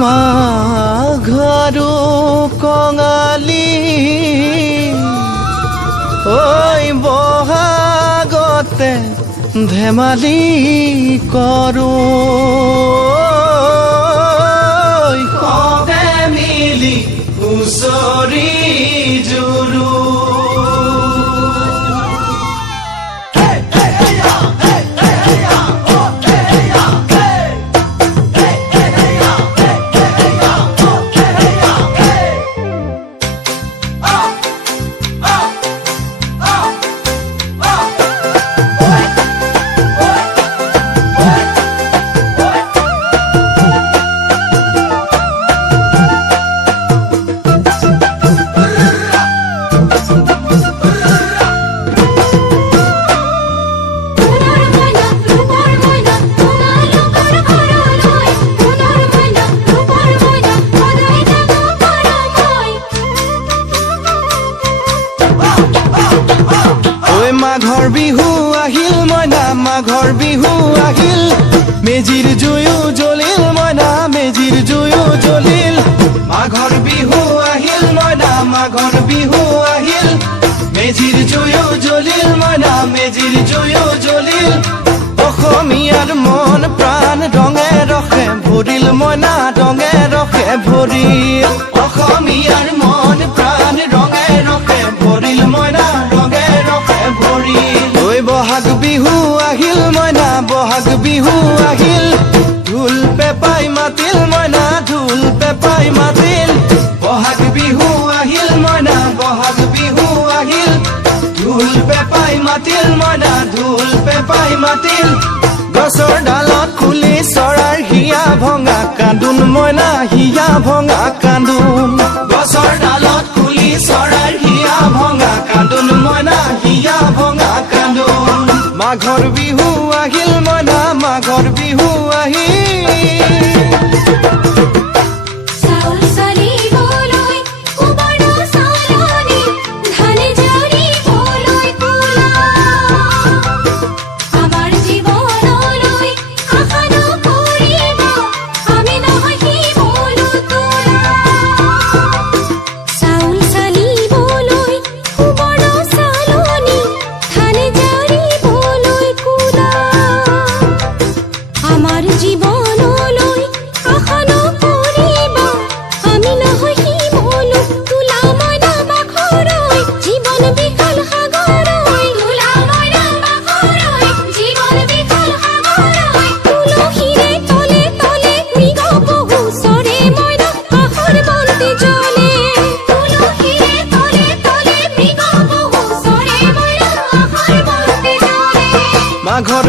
মাঘৰো কঙালী ঐ বহাগতে ধেমালি কৰোঁ সবে মিলি হুঁচৰি জুৰু মাঘৰ বিহু আহিল মইনা মাঘৰ বিহু আহিল মেজিৰ জুয়ো জ্বলিল মইনা মেজিৰ জুয়ো জ্বলিল মাঘৰ বিহু আহিল মইনা মাঘৰ বিহু আহিল মেজিৰ জুয়ো জ্বলিল মইনা মেজিৰ জুয়ো জ্বলিল অসমীয়াৰ মন প্ৰাণ ৰঙে ৰসে ভৰিল মইনা ৰঙে ৰসে ভৰিল অসমীয়াৰ মন প্ৰাণ ৰঙে ৰসে ভৰিল মইনা ৰঙে ৰসে ভৰিল ঐ বহাগ বিহু আহিল মইনা বহাগ বিহু আহিল ঢোল পেপাই মাতিল মইনা ঢোল পেপাই মাতিল বহাগ বিহু আহিল মইনা বহাগ বিহু আহিল ঢোল পেপাই মাতিল মইনা ঢোল পেপাই মাতিল গছৰ ডালত খুলি চৰাৰ হিয়া ভঙা কান্দোন মইনা হিয়া ভঙা কান্দোন গছৰ ডালত খুলি চৰাৰ হিয়া ভঙা কান্দোন মইনা হিয়া ভঙা কান্দোন মাঘৰ বিহু আহিল মইনা মাঘৰ বিহু আহিল মাঘৰ